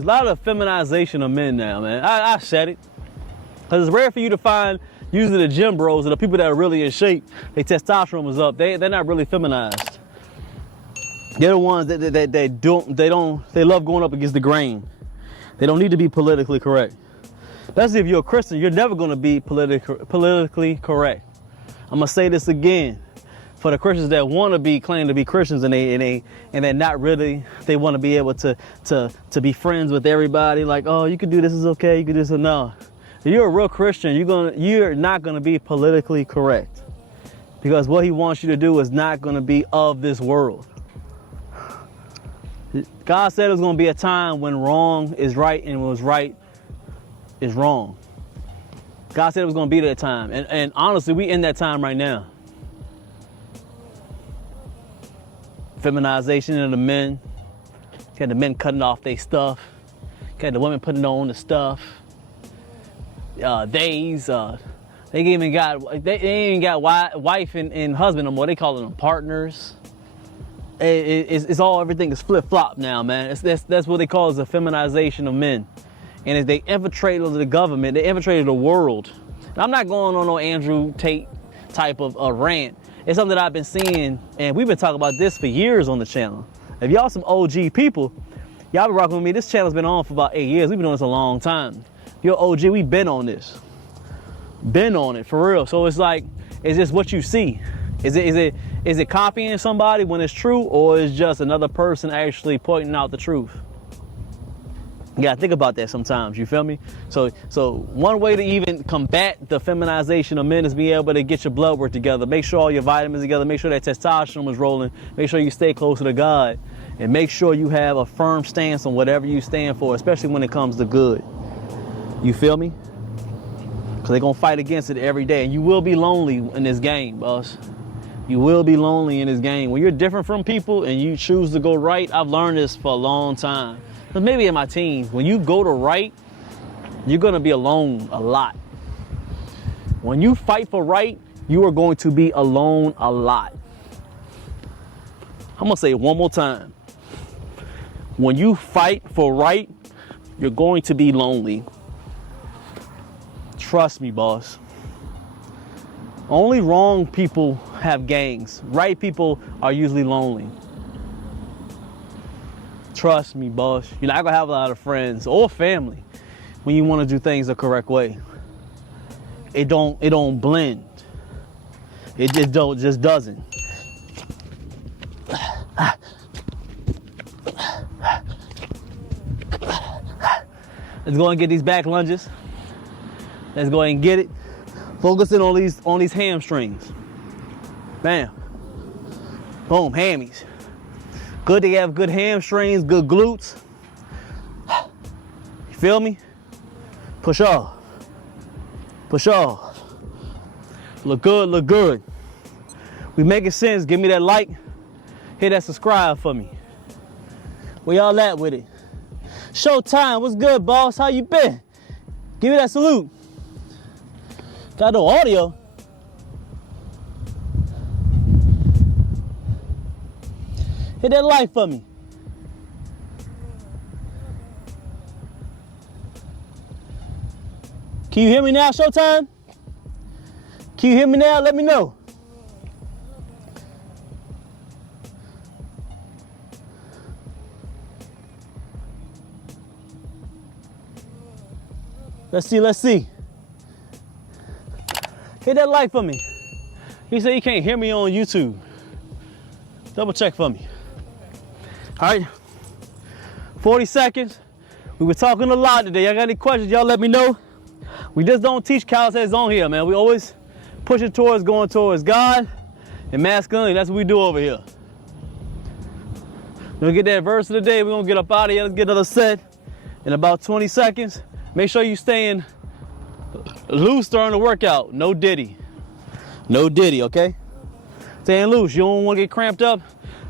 There's a lot of feminization of men now, man. I said it. Because it's rare for you to find usually the gym bros or the people that are really in shape, their testosterone was up. They're not really feminized. They're the ones they love going up against the grain. They don't need to be politically correct. Especially if you're a Christian, you're never going to be politically correct. I'm going to say this again. For the Christians that want to claim to be Christians and they're not really, they want to be able to be friends with everybody. Like, oh, you can do this, is okay. You can do this. No, if you're a real Christian, you're not going to be politically correct, because what he wants you to do is not going to be of this world. God said there's going to be a time when wrong is right and what's right is wrong. God said it was going to be that time, and honestly, we in that time right now. Feminization of the men. You had the men cutting off their stuff. You had the women putting on the stuff. They even got wife and husband no more. They calling them partners. Everything is flip flop now, man. That's what they call is the feminization of men. And as they infiltrated the government, they infiltrated the world. And I'm not going on no Andrew Tate type of rant. It's something that I've been seeing, and we've been talking about this for years on the channel. If y'all some OG people, y'all been rocking with me. This channel's been on for about 8 years. We've been doing this a long time. If you're OG, we've been on this. Been on it, for real. So it's like, it's just what you see. Is it copying somebody when it's true, or is just another person actually pointing out the truth? You gotta think about that sometimes, you feel me? So one way to even combat the feminization of men is being able to get your blood work together. Make sure all your vitamins together. Make sure that testosterone is rolling. Make sure you stay closer to God. And make sure you have a firm stance on whatever you stand for, especially when it comes to good. You feel me? Because they're gonna fight against it every day. And you will be lonely in this game, boss. You will be lonely in this game. When you're different from people and you choose to go right, I've learned this for a long time. But maybe in my teens, when you go to right, you're gonna be alone a lot. When you fight for right, you are going to be alone a lot. I'm gonna say it one more time. When you fight for right, you're going to be lonely. Trust me, boss. Only wrong people have gangs. Right people are usually lonely. Trust me, boss. You're not gonna have a lot of friends or family when you want to do things the correct way. It don't blend. It just doesn't. Let's go and get these back lunges. Let's go ahead and get it. Focusing on these hamstrings. Bam. Boom, hammies. Good to have good hamstrings, good glutes. You feel me? Push off. Push off. Look good, look good. We making sense. Give me that like. Hit that subscribe for me. Where y'all at with it? Showtime, what's good, boss? How you been? Give me that salute. Got no audio. Hit that like for me. Can you hear me now, Showtime? Can you hear me now? Let me know. Let's see. Hit that like for me. He said he can't hear me on YouTube. Double check for me. All right, 40 seconds. We were talking a lot today. Y'all got any questions, y'all let me know. We just don't teach calisthenics on here, man. We always push it towards going towards God and masculinity. That's what we do over here. We're gonna get that verse of the day. We're gonna get up out of here. Let's get another set in about 20 seconds. Make sure you staying loose during the workout. No diddy. No diddy, okay? Staying loose. You don't want to get cramped up.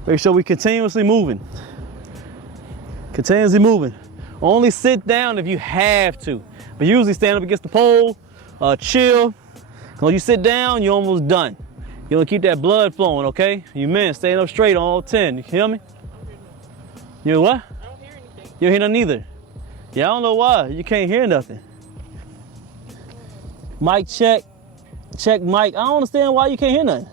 Make sure we continuously moving. Continuously moving. Only sit down if you have to. But usually stand up against the pole, chill. When you sit down, you're almost done. You want to keep that blood flowing, okay? You men, staying up straight on all 10. You hear me? You hear what? I don't hear anything. You don't hear nothing either. Yeah, I don't know why. You can't hear nothing. Mic check. Check mic. I don't understand why you can't hear nothing.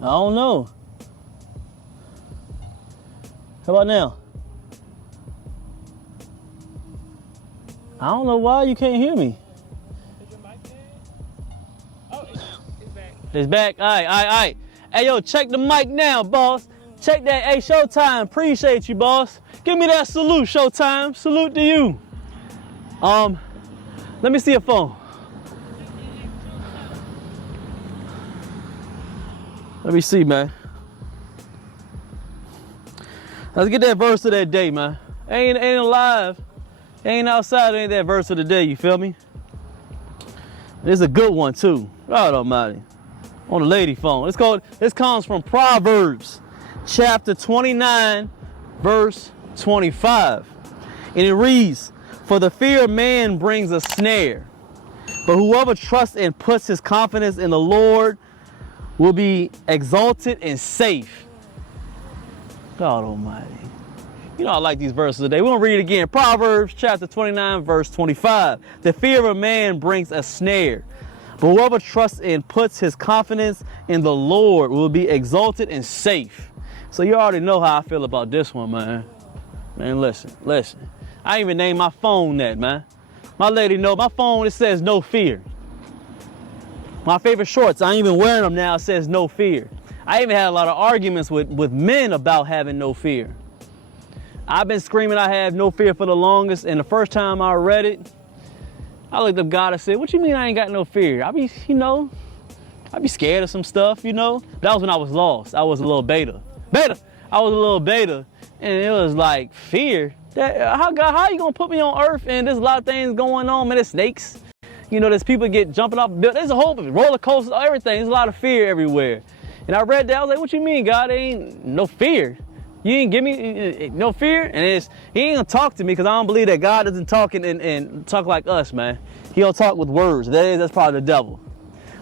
I don't know. How about now? I don't know why you can't hear me. Is your mic there? Oh, it's back. It's back. All right. Hey, yo, check the mic now, boss. Check that. Hey, Showtime. Appreciate you, boss. Give me that salute, Showtime. Salute to you. Let me see your phone. Let me see, man. Let's get that verse of that day, man. Ain't alive. Ain't outside, ain't that verse of the day, you feel me? It's a good one, too. God almighty. On the lady phone. This comes from Proverbs, chapter 29, verse 25. And it reads, "For the fear of man brings a snare, but whoever trusts and puts his confidence in the Lord will be exalted and safe." God almighty. You know I like these verses today. We're going to read it again. Proverbs chapter 29, verse 25. "The fear of a man brings a snare, but whoever trusts and puts his confidence in the Lord will be exalted and safe." So you already know how I feel about this one, man. Man, listen. I ain't even named my phone that, man. My lady know my phone, it says no fear. My favorite shorts, I ain't even wearing them now, it says no fear. I even had a lot of arguments with men about having no fear. I've been screaming I have no fear for the longest, and the first time I read it, I looked up God and said, "What you mean I ain't got no fear? I be scared of some stuff, you know?" That was when I was lost. I was a little beta. I was a little beta, and it was like, fear? How you gonna put me on earth and there's a lot of things going on, man? There's snakes. You know, there's people jumping off. There's a whole roller coaster, everything. There's a lot of fear everywhere. And I read that, I was like, "What you mean, God? There ain't no fear. You ain't give me no fear?" And he ain't gonna talk to me because I don't believe that God doesn't talk and talk like us, man. He don't talk with words. That's probably the devil.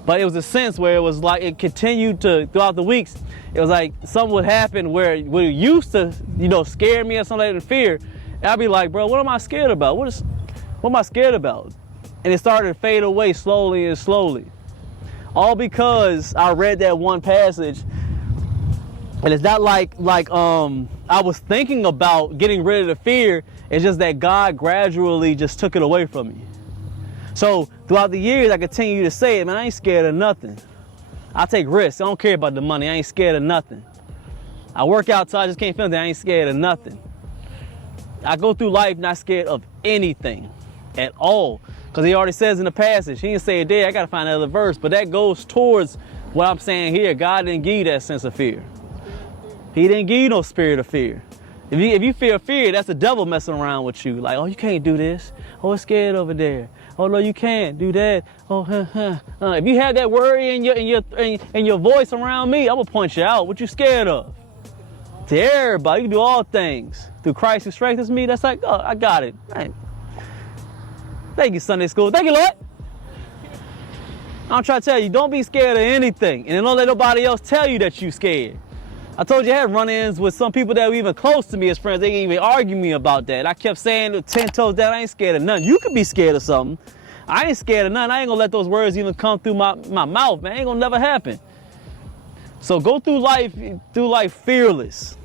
But it was a sense where it was like it continued throughout the weeks. It was like something would happen where it used to, scare me or something like that, fear. And I'd be like, "Bro, what am I scared about? What am I scared about?" And it started to fade away slowly and slowly. All because I read that one passage. And it's not like I was thinking about getting rid of the fear. It's just that God gradually just took it away from me. So throughout the years, I continue to say it, man, I ain't scared of nothing. I take risks. I don't care about the money. I ain't scared of nothing. I work out till I just can't feel that I ain't scared of nothing. I go through life not scared of anything at all. Because he already says in the passage, he didn't say it there, I got to find another verse, but that goes towards what I'm saying here. God didn't give you that sense of fear. He didn't give you no spirit of fear. If you feel fear, that's the devil messing around with you. Like, "Oh, you can't do this. Oh, it's scared over there. Oh, no, you can't do that. Oh, If you have that worry in your voice around me, I'm gonna point you out. What you scared of? To everybody, you can do all things through Christ who strengthens me. That's like, oh, I got it. Right. Thank you, Sunday school. Thank you, Lord. I'm trying to tell you, don't be scared of anything, and don't let nobody else tell you that you scared. I told you I had run-ins with some people that were even close to me as friends. They didn't even argue me about that. I kept saying 10 toes down, I ain't scared of nothing. You could be scared of something. I ain't scared of nothing. I ain't gonna let those words even come through my mouth, man. Ain't gonna never happen. So go through life fearless.